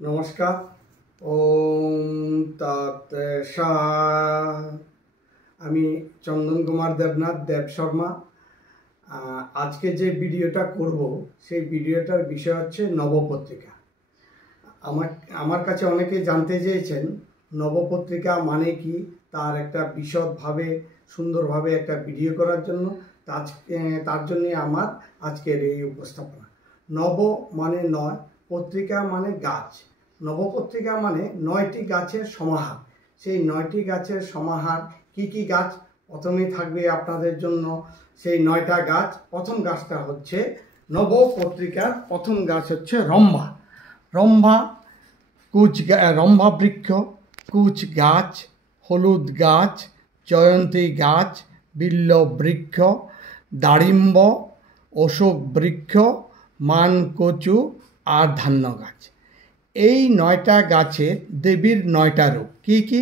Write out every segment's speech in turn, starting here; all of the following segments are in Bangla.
নমস্কার। ওম তৎসৎ। আমি চন্দন কুমার দেবনাথ দেব শর্মা। আজকে যে ভিডিওটা করব সেই ভিডিওটার বিষয় হচ্ছে নবপত্রিকা। আমার কাছে অনেকে জানতে চেয়েছেন নবপত্রিকা মানে কি, তার একটা বিশদভাবে সুন্দরভাবে একটা ভিডিও করার জন্য। তার জন্যে আমার আজকের এই উপস্থাপনা। নব মানে নয়, পত্রিকা মানে গাছ। নবপত্রিকা মানে 9টি গাছের সমাহার। সেই 9টি গাছের সমাহার কি কি গাছ? প্রথমেই থাকবে আপনাদের জন্য সেই 9টা গাছ। প্রথম গাছটা হচ্ছে নবপত্রিকার প্রথম গাছ হচ্ছে রম্ভা। রম্ভা বৃক্ষ, কুচ গাছ, হলুদ গাছ, জয়ন্তী গাছ, বিল্ল বৃক্ষ, দারিম্ব, অশোক বৃক্ষ, মানকচু আর ধান্য গাছ। এই 9টা গাছের দেবীর 9টা রূপ কি কি?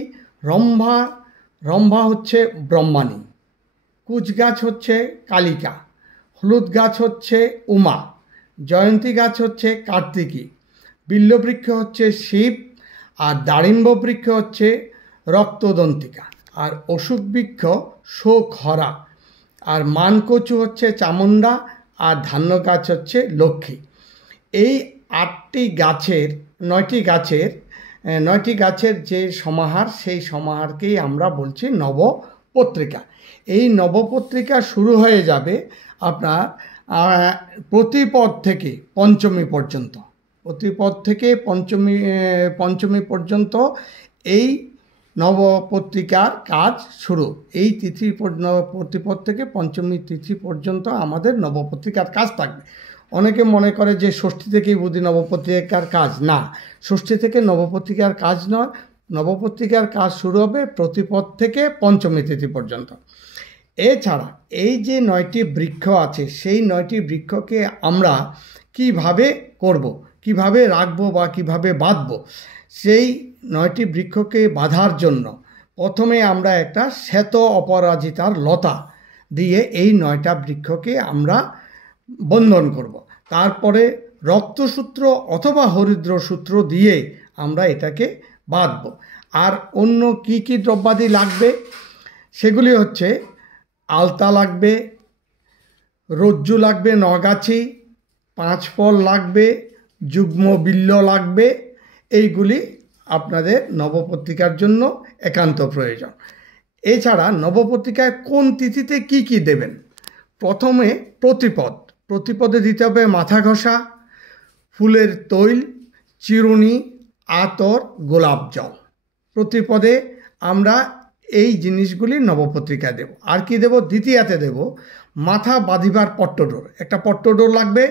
রম্ভা হচ্ছে ব্রহ্মাণী, কুচ গাছ হচ্ছে কালিকা, হলুদ গাছ হচ্ছে উমা, জয়ন্তী গাছ হচ্ছে কার্তিকী, বিল্লবৃক্ষ হচ্ছে শিব, আর দারিম্ব বৃক্ষ হচ্ছে রক্তদন্তিকা, আর অশোক বৃক্ষ শোকহরা, আর মানকচু হচ্ছে চামুণ্ডা, আর ধান্য গাছ হচ্ছে লক্ষ্মী। এই 9টি গাছের যে সমাহার, সেই সমাহারকেই আমরা বলছি নবপত্রিকা। এই নবপত্রিকা শুরু হয়ে যাবে আপনার প্রতিপদ থেকে পঞ্চমী পর্যন্ত। প্রতিপদ থেকে পঞ্চমী পর্যন্ত এই নবপত্রিকার কাজ শুরু। এই প্রতিপদ থেকে পঞ্চমী তিথি পর্যন্ত আমাদের নবপত্রিকার কাজ থাকবে। অনেকে মনে করে যে ষষ্ঠী থেকেই বুঝি নবপত্রিকার কাজ। না, ষষ্ঠী থেকে নবপত্রিকার কাজ নয়। নবপত্রিকার কাজ শুরু হবে প্রতিপদ থেকে পঞ্চমী তিথি পর্যন্ত। এছাড়া এই যে 9টি বৃক্ষ আছে, সেই 9টি বৃক্ষকে আমরা কিভাবে করব, কিভাবে রাখবো বা কিভাবে বাঁধবো, সেই 9টি বৃক্ষকে বাঁধার জন্য প্রথমে আমরা একটা শ্বেত অপরাজিতার লতা দিয়ে এই 9টা বৃক্ষকে আমরা বন্ধন করব। তারপরে রক্তসূত্র অথবা হরিদ্র সূত্র দিয়ে আমরা এটাকে বাঁধব। আর অন্য কি কি দ্রব্যাদি লাগবে সেগুলি হচ্ছে আলতা লাগবে, রজ্জু লাগবে 9গাছি, 5 ফল লাগবে, যুগ্ম বিল্ল লাগবে। এইগুলি আপনাদের নবপত্রিকার জন্য একান্ত প্রয়োজন। এছাড়া নবপত্রিকায় কোন তিথিতে কি কি দেবেন? প্রথমে প্রতিপদে দিতে হবে মাথা ঘষা, ফুলের তৈল, চিরুনি, আতর, গোলাপ জল। প্রতিপদে আমরা এই জিনিসগুলি নবপত্রিকায় দেব। আর কি দেব? দ্বিতীয়াতে দেব মাথা বাঁধিবার পট্টডোর। একটা পট্টডোর লাগবে,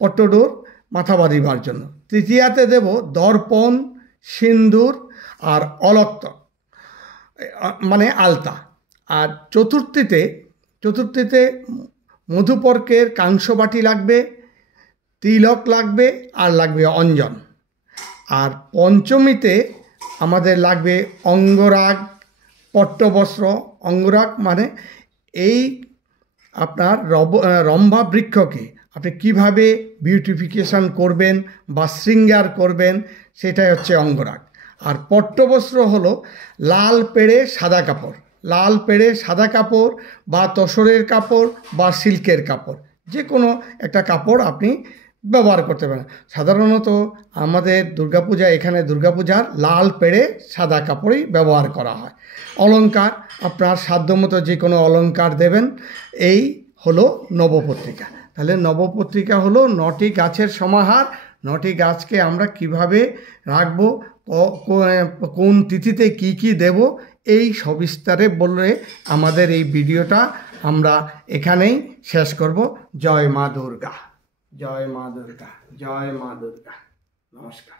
পট্টডোর মাথা বাঁধিবার জন্য। তৃতীয়াতে দেব দর্পণ, সিন্দুর আর অলক্ত মানে আলতা। আর চতুর্থীতে মধুপর্কের কাংসবাটি লাগবে, তিলক লাগবে, আর লাগবে অঞ্জন। আর পঞ্চমীতে আমাদের লাগবে অঙ্গরাগ, পট্টবস্ত্র। অঙ্গরাগ মানে এই আপনার রম্ভা বৃক্ষকে আপনি কিভাবে বিউটিফিকেশন করবেন বা শৃঙ্গার করবেন, সেটাই হচ্ছে অঙ্গরাগ। আর পট্টবস্ত্র হলো লাল পেড়ে সাদা কাপড় বা তসরের কাপড় বা সিল্কের কাপড়, যে কোনো একটা কাপড় আপনি ব্যবহার করতে পারেন। সাধারণত আমাদের দুর্গাপূজার লাল পেড়ে সাদা কাপড়ই ব্যবহার করা হয়। অলংকার আপনার সাধ্যমতো যে কোনো অলংকার দেবেন। এই হলো নবপত্রিকা। তাহলে নবপত্রিকা হলো 9টি গাছের সমাহার। 9টি গাছকে আমরা কিভাবে রাখবো, কোন তিথিতে কি কি দেব, এই সবিস্তারে বললে আমাদের এই ভিডিওটা আমরা এখানেই শেষ করব। জয় মা দুর্গা, জয় মা দুর্গা, জয় মা দুর্গা। নমস্কার।